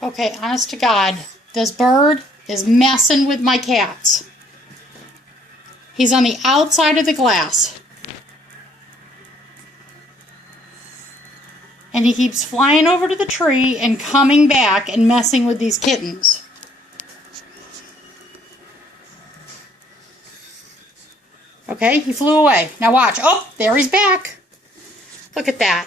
Okay, honest to God, this bird is messing with my cats. He's on the outside of the glass. And he keeps flying over to the tree and coming back and messing with these kittens. Okay, he flew away. Now watch. Oh, there he's back. Look at that.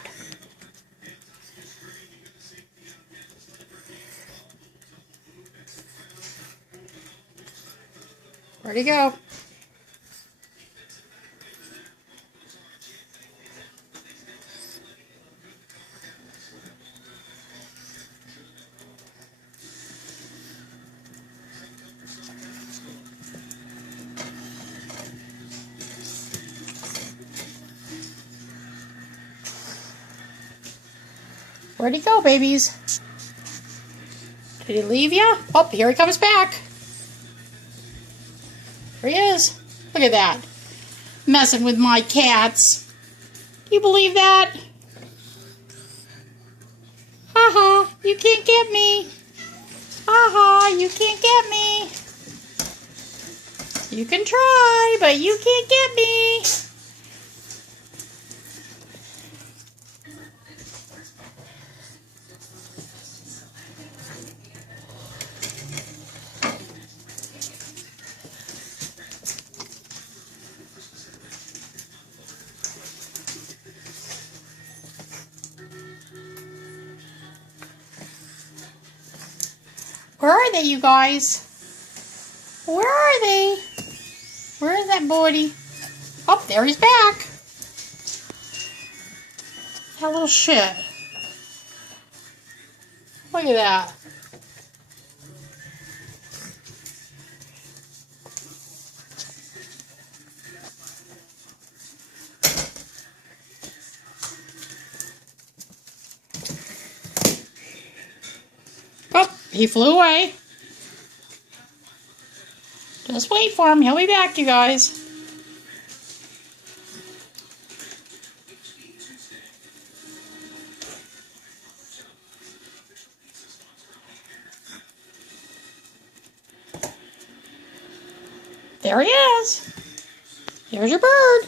Where'd he go? Where'd he go, babies? Did he leave ya? Oh, here he comes back. Here he is. Look at that. Messing with my cats. Do you believe that? Ha ha, you can't get me. Ha ha, you can't get me. You can try, but you can't get me. Where are they, you guys? Where are they? Where is that buddy? Oh, there he's back. That little shit. Look at that. Oh, he flew away. Just wait for him. He'll be back, you guys. There he is. Here's your bird.